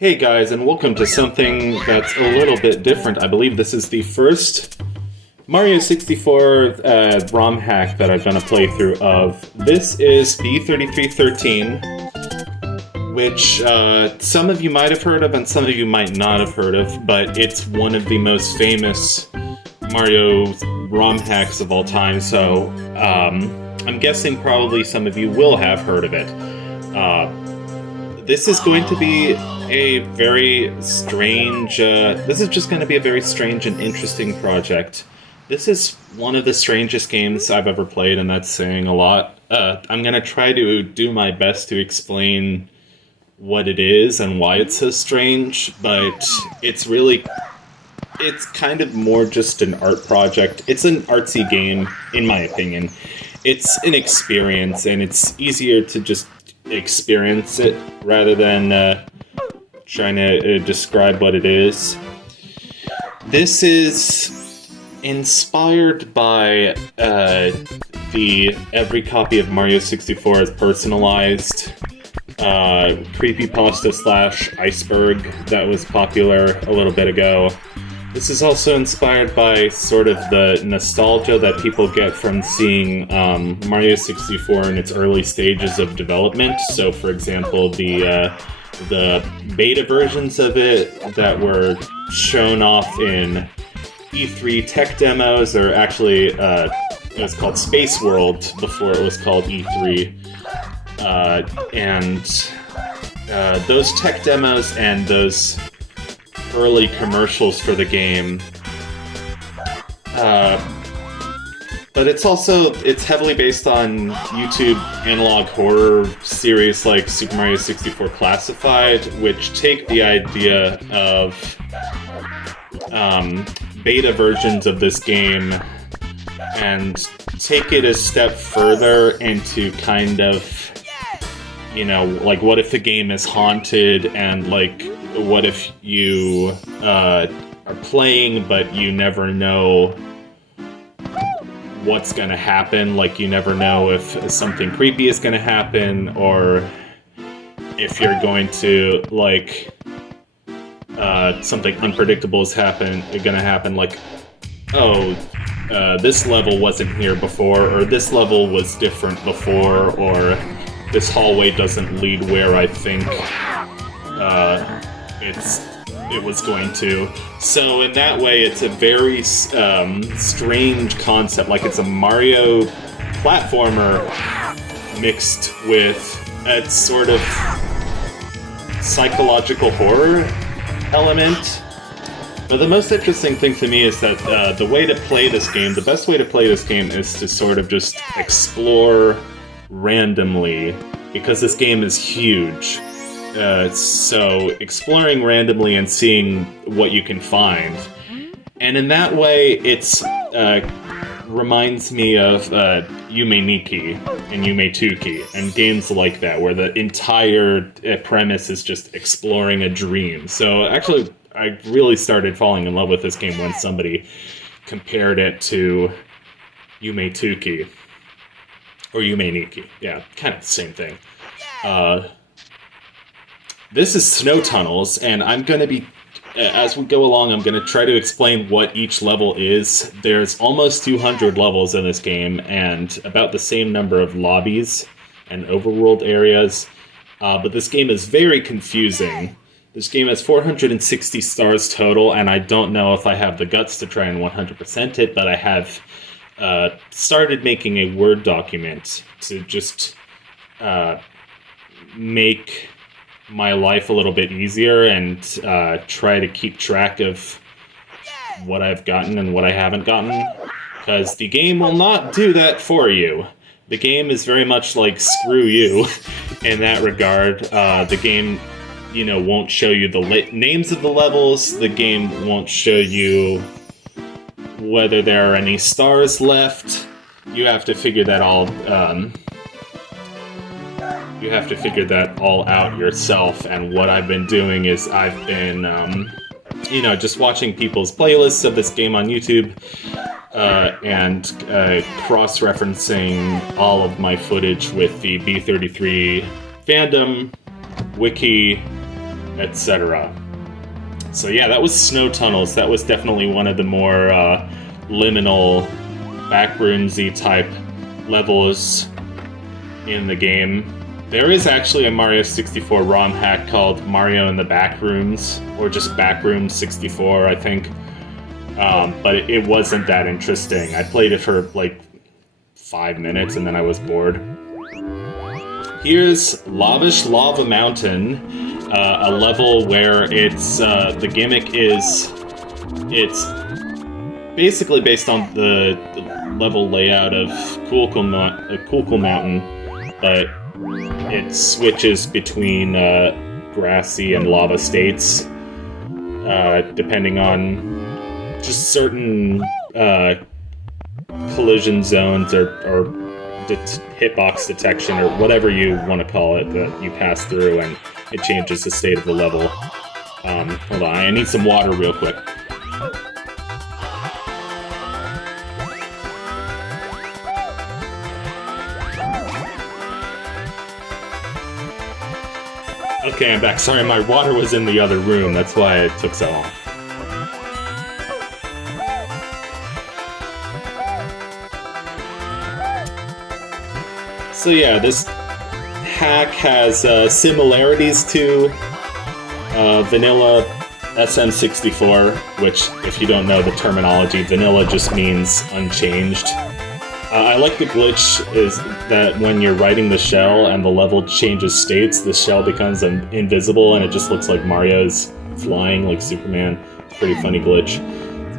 Hey guys, and welcome to something that's a little bit different. I believe this is the first Mario 64 ROM hack that I've done a playthrough of. This is B3313, which some of you might have heard of and some of you might not have heard of, but it's one of the most famous Mario ROM hacks of all time, so I'm guessing probably some of you will have heard of it. This is going to be a very strange, this is just going to be a very strange and interesting project. This is one of the strangest games I've ever played, and that's saying a lot. I'm going to try to do my best to explain what it is and why it's so strange, but it's kind of more just an art project. It's an artsy game, in my opinion. It's an experience, and it's easier to just experience it rather than trying to describe what it is. This is inspired by every copy of Mario 64 is personalized creepypasta / iceberg that was popular a little bit ago. This is also inspired by sort of the nostalgia that people get from seeing Mario 64 in its early stages of development. So, for example, the beta versions of it that were shown off in E3 tech demos, or actually it was called Space World before it was called E3. Those tech demos and those early commercials for the game, but it's heavily based on YouTube analog horror series like Super Mario 64 Classified, which take the idea of beta versions of this game and take it a step further into kind of, like, what if the game is haunted, and like, what if you are playing but you never know what's gonna happen, like you never know if something creepy is gonna happen, or if you're going to, like, something unpredictable is gonna happen, like, this level wasn't here before, or this level was different before, or this hallway doesn't lead where I think it was going to. So in that way, it's a very strange concept. Like, it's a Mario platformer mixed with a sort of psychological horror element. But the most interesting thing to me is that the way to play this game, the best way to play this game is to sort of just explore randomly, because this game is huge. So exploring randomly and seeing what you can find. And in that way, it's reminds me of Yume Nikki and Yume Tuki and games like that, where the entire premise is just exploring a dream. So actually, I really started falling in love with this game when somebody compared it to Yume Tuki. Or Yume Nikki. Yeah, kind of the same thing. This is Snow Tunnels, and I'm going to be, as we go along, I'm going to try to explain what each level is. There's almost 200 levels in this game, and about the same number of lobbies and overworld areas, but this game is very confusing. This game has 460 stars total, and I don't know if I have the guts to try and 100% it, but I have started making a Word document to just make my life a little bit easier and try to keep track of what I've gotten and what I haven't gotten, because the game will not do that for you. The game is very much like screw you in that regard. The game, won't show you the names of the levels. The game won't show you whether there are any stars left. You have to figure that all out yourself, and what I've been doing is I've been, just watching people's playlists of this game on YouTube, and cross-referencing all of my footage with the B33 fandom, wiki, etc. So yeah, that was Snow Tunnels. That was definitely one of the more liminal, backroomsy type levels in the game. There is actually a Mario 64 ROM hack called Mario in the Backrooms, or just Backrooms 64, I think. But it wasn't that interesting. I played it for like 5 minutes and then I was bored. Here's Lavish Lava Mountain, a level where it's the gimmick is it's basically based on the level layout of Cool Cool Mountain, but it switches between grassy and lava states, depending on just certain collision zones or hitbox detection or whatever you want to call it that you pass through, and it changes the state of the level. Hold on, I need some water real quick. Okay, I'm back. Sorry, my water was in the other room. That's why it took so long. So yeah, this hack has similarities to vanilla SM64, which, if you don't know the terminology, vanilla just means unchanged. I like the glitch is that when you're riding the shell and the level changes states, the shell becomes invisible and it just looks like Mario's flying like Superman. Pretty funny glitch.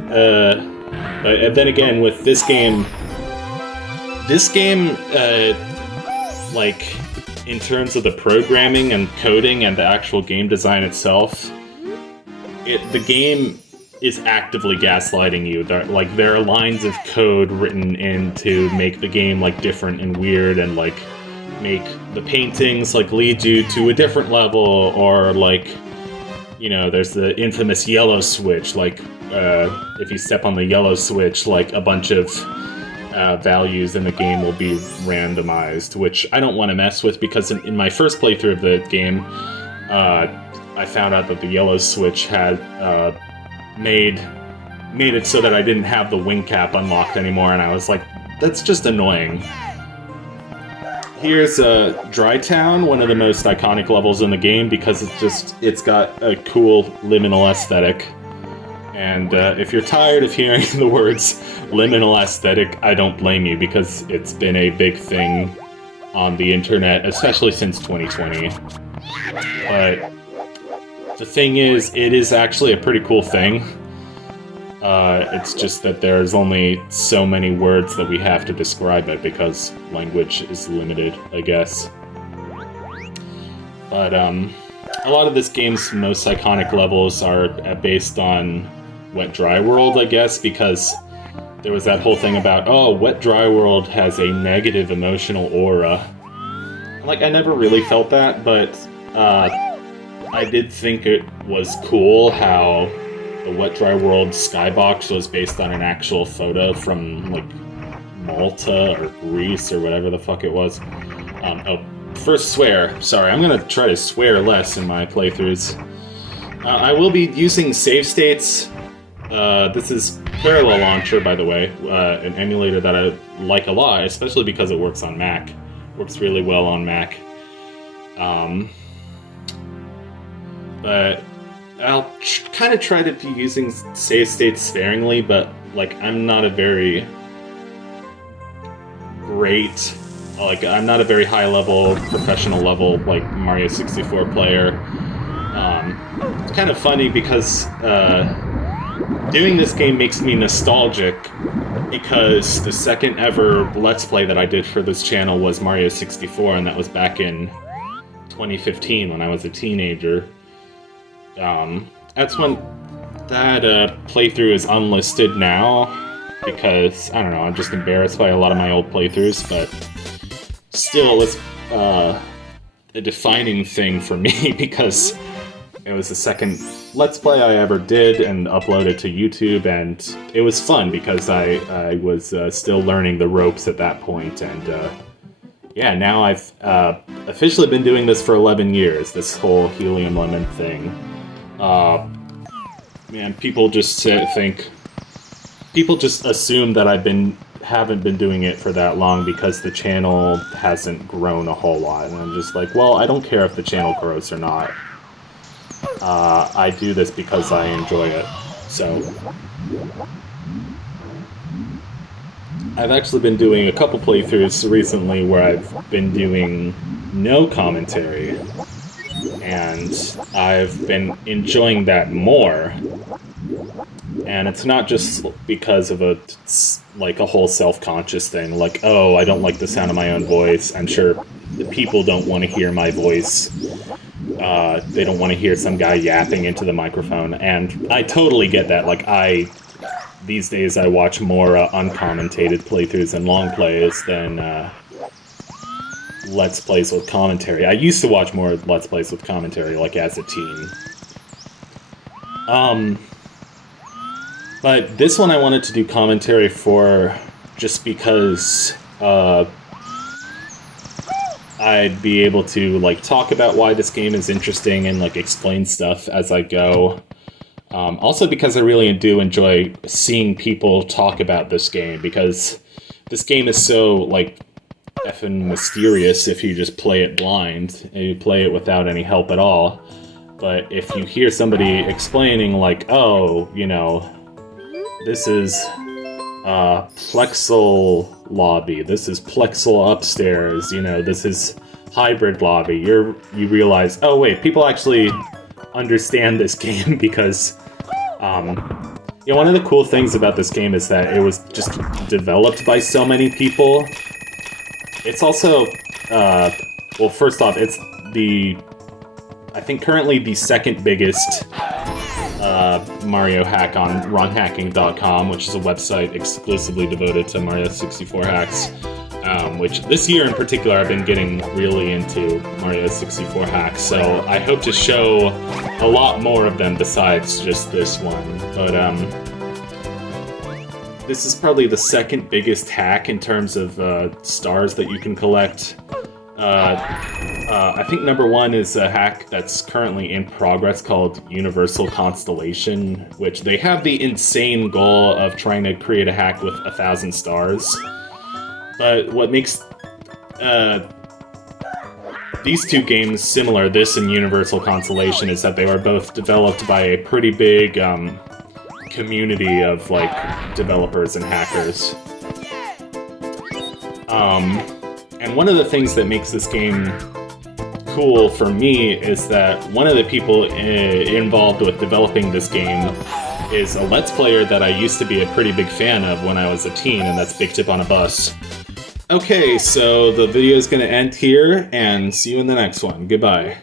But then again, with this game, like, in terms of the programming and coding and the actual game design itself, the game is actively gaslighting you. There are lines of code written in to make the game like different and weird, and like make the paintings like lead you to a different level, or like, you know, there's the infamous yellow switch. Like if you step on the yellow switch, like a bunch of values in the game will be randomized, which I don't want to mess with, because in my first playthrough of the game, I found out that the yellow switch had made it so that I didn't have the wing cap unlocked anymore, and I was like, that's just annoying. Here's Dry Town, one of the most iconic levels in the game, because it's got a cool liminal aesthetic. And if you're tired of hearing the words liminal aesthetic, I don't blame you, because it's been a big thing on the internet, especially since 2020. But the thing is, it is actually a pretty cool thing. It's just that there's only so many words that we have to describe it, because language is limited, I guess. But a lot of this game's most iconic levels are based on Wet Dry World, I guess, because there was that whole thing about, oh, Wet Dry World has a negative emotional aura. Like, I never really felt that, but I did think it was cool how the Wet Dry World skybox was based on an actual photo from, like, Malta or Greece or whatever the fuck it was. First swear. Sorry, I'm gonna try to swear less in my playthroughs. I will be using save states. This is Parallel Launcher, by the way, an emulator that I like a lot, especially because it works on Mac. Works really well on Mac. But I'll kind of try to be using save states sparingly, but like, I'm not a very great, like, I'm not a very high level, professional level, like, Mario 64 player. It's kind of funny because doing this game makes me nostalgic, because the second ever Let's Play that I did for this channel was Mario 64, and that was back in 2015 when I was a teenager. That's when that playthrough is unlisted now, because, I don't know, I'm just embarrassed by a lot of my old playthroughs, but still, it's a defining thing for me, because it was the second Let's Play I ever did and uploaded to YouTube, and it was fun because I was still learning the ropes at that point, and yeah, now I've officially been doing this for 11 years, this whole helium lemon thing. Man, people just assume that haven't been doing it for that long because the channel hasn't grown a whole lot, and I'm just like, well, I don't care if the channel grows or not. I do this because I enjoy it, so... I've actually been doing a couple playthroughs recently where I've been doing no commentary, and I've been enjoying that more. And it's not just because of a whole self-conscious thing, like, oh, I don't like the sound of my own voice. I'm sure the people don't want to hear my voice. They don't want to hear some guy yapping into the microphone, and I totally get that. Like, these days I watch more uncommentated playthroughs and long plays than Let's Plays with commentary. I used to watch more Let's Plays with commentary, like, as a teen. But this one I wanted to do commentary for just because I'd be able to, like, talk about why this game is interesting and, like, explain stuff as I go. Also because I really do enjoy seeing people talk about this game, because this game is so, like, effing mysterious if you just play it blind, and you play it without any help at all. But if you hear somebody explaining, like, oh, you know, this is Plexel lobby, this is Plexel upstairs, you know, this is hybrid lobby, you realize, oh wait, people actually understand this game because, you know, one of the cool things about this game is that it was just developed by so many people. It's also, well, first off, it's I think currently the second biggest Mario hack on runhacking.com, which is a website exclusively devoted to Mario 64 hacks, which this year in particular I've been getting really into Mario 64 hacks, so I hope to show a lot more of them besides just this one. But this is probably the second biggest hack in terms of stars that you can collect. I think number one is a hack that's currently in progress called Universal Constellation, which they have the insane goal of trying to create a hack with 1,000 stars. But what makes these two games similar, this and Universal Constellation, is that they were both developed by a pretty big community of, like, developers and hackers. And one of the things that makes this game cool for me is that one of the people involved with developing this game is a Let's Player that I used to be a pretty big fan of when I was a teen, and that's Big Tip on a Bus. Okay, so the video is going to end here, and see you in the next one. Goodbye.